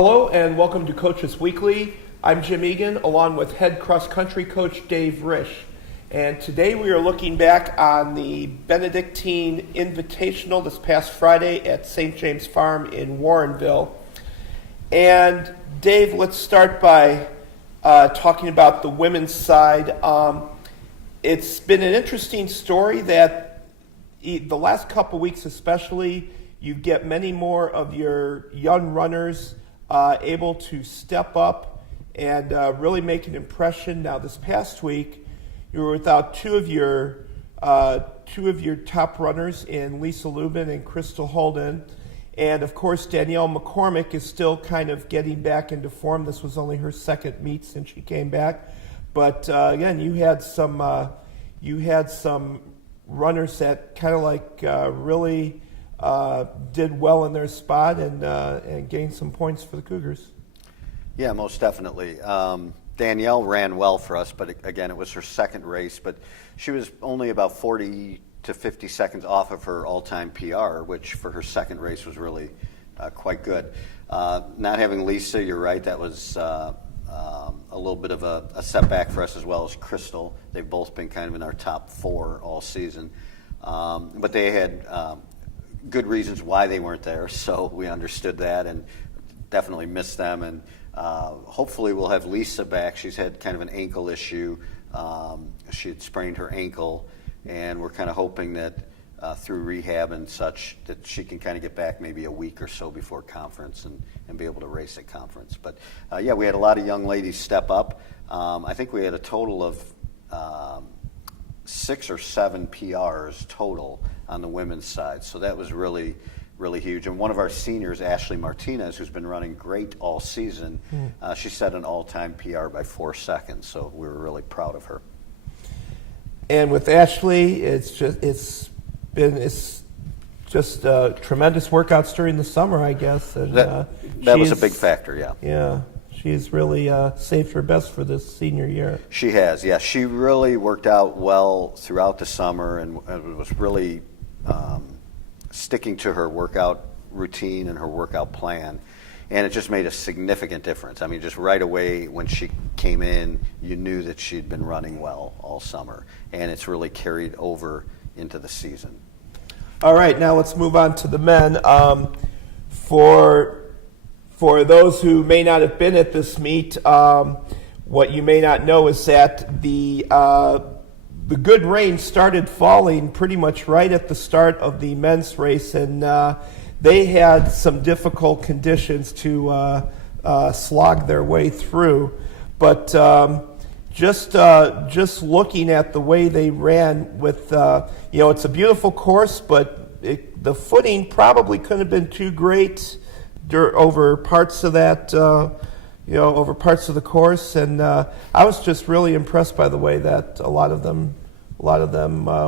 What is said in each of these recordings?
Hello and welcome to Coaches Weekly. I'm Jim Egan along with head cross-country coach Dave Risch. And today we are looking back on the Benedictine Invitational this past Friday at St. James Farm in Warrenville. And Dave, let's start by talking about the women's side. It's been an interesting story that the last couple weeks especially, you get many more of your young runners able to step up and really make an impression. Now, this past week, you were without two of your top runners in Lisa Lubin and Crystal Holden, and of course Danielle McCormick is still kind of getting back into form. This was only her second meet since she came back, but again, you had some runners that kind of like really did well in their spot and gained some points for the Cougars. Yeah, most definitely. Danielle ran well for us, but again, it was her second race, but she was only about 40 to 50 seconds off of her all-time PR, which for her second race was really quite good. Not having Lisa, you're right, that was a little bit of a setback for us, as well as Crystal. They've both been kind of in our top four all season. But they had good reasons why they weren't there, so we understood that and definitely missed them. And hopefully we'll have Lisa back. She's had kind of an ankle issue. She had sprained her ankle, and we're kind of hoping that through rehab and such that she can kind of get back maybe a week or so before conference and be able to race at conference. But yeah, we had a lot of young ladies step up. I think we had a total of 6 or 7 PRs total on the women's side. So that was really, really huge. And one of our seniors, Ashley Martinez, who's been running great all season, she set an all-time PR by 4 seconds. So we were really proud of her. And with Ashley, it's just tremendous workouts during the summer, I guess. And, that was a big factor, yeah. Yeah. She's really saved her best for this senior year. She has, yeah. She really worked out well throughout the summer and was really sticking to her workout routine and her workout plan. And it just made a significant difference. I mean, just right away when she came in, you knew that she'd been running well all summer. And it's really carried over into the season. All right, now let's move on to the men. For those who may not have been at this meet, what you may not know is that the good rain started falling pretty much right at the start of the men's race, and they had some difficult conditions to slog their way through. But just looking at the way they ran with, it's a beautiful course, but the footing probably couldn't have been too great over parts of that, over parts of the course, and I was just really impressed by the way that a lot of them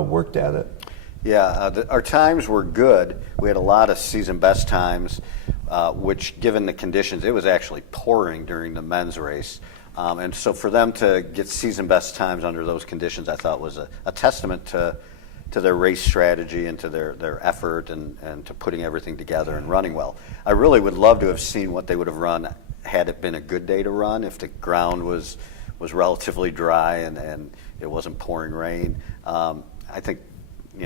worked at it. Yeah, our times were good. We had a lot of season best times, which, given the conditions, it was actually pouring during the men's race, and so for them to get season best times under those conditions, I thought was a testament to their race strategy and to their effort and to putting everything together and running well. I really would love to have seen what they would have run had it been a good day to run, if the ground was relatively dry and it wasn't pouring rain. I think,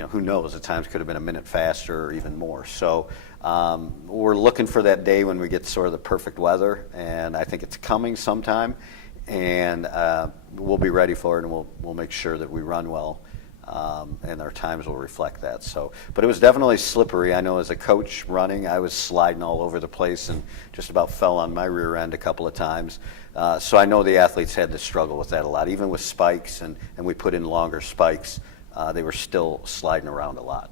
who knows, at times could have been a minute faster or even more. So we're looking for that day when we get sort of the perfect weather, and I think it's coming sometime, and we'll be ready for it, and we'll make sure that we run well. And our times will reflect that. So, but it was definitely slippery. I know as a coach running, I was sliding all over the place and just about fell on my rear end a couple of times. So I know the athletes had to struggle with that a lot. Even with spikes, and we put in longer spikes, they were still sliding around a lot.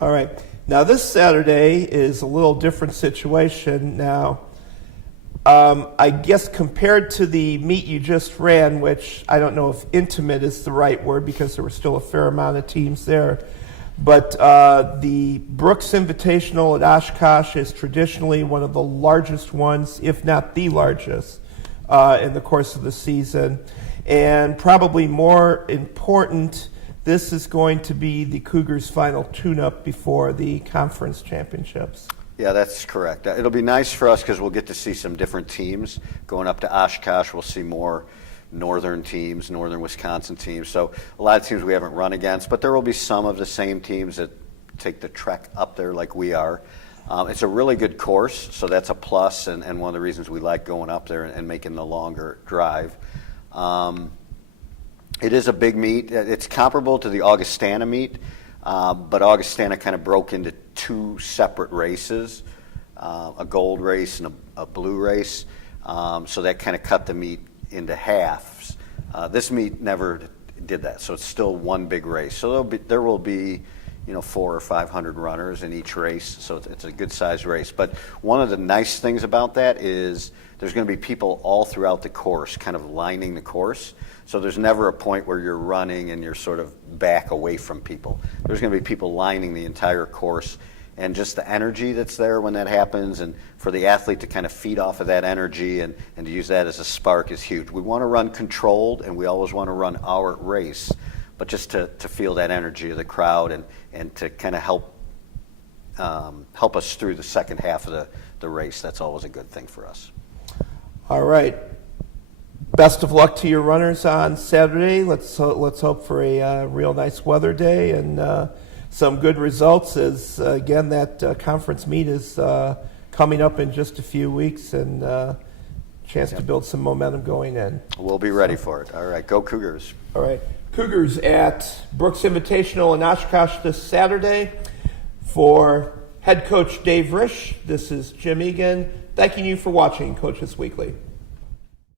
All right. Now this Saturday is a little different situation now. I guess compared to the meet you just ran, which I don't know if intimate is the right word because there were still a fair amount of teams there, but the Brooks Invitational at Oshkosh is traditionally one of the largest ones, if not the largest, in the course of the season. And probably more important, this is going to be the Cougars' final tune-up before the conference championships. Yeah, that's correct. It'll be nice for us because we'll get to see some different teams. Going up to Oshkosh, we'll see more northern teams, northern Wisconsin teams. So a lot of teams we haven't run against, but there will be some of the same teams that take the trek up there like we are. It's a really good course, so that's a plus, and one of the reasons we like going up there and making the longer drive. It is a big meet. It's comparable to the Augustana meet, but Augustana kind of broke into two separate races, a gold race and a blue race. So that kind of cut the meet into halves. This meet never did that, so it's still one big race. So there will be 400 or 500 runners in each race, so it's a good-sized race. But one of the nice things about that is there's going to be people all throughout the course kind of lining the course. So there's never a point where you're running and you're sort of back away from people. There's going to be people lining the entire course, and just the energy that's there when that happens, and for the athlete to kind of feed off of that energy and to use that as a spark is huge. We want to run controlled, and we always want to run our race, but just to feel that energy of the crowd and to kind of help us through the second half of the race, that's always a good thing for us. All right. Best of luck to your runners on Saturday. Let's hope for a real nice weather day and some good results. As again, that conference meet is coming up in just a few weeks, and chance to build some momentum going in. We'll be ready for it. All right, go Cougars. All right, Cougars at Brooks Invitational in Oshkosh this Saturday. For head coach Dave Risch, this is Jim Egan, thanking you for watching Coaches Weekly.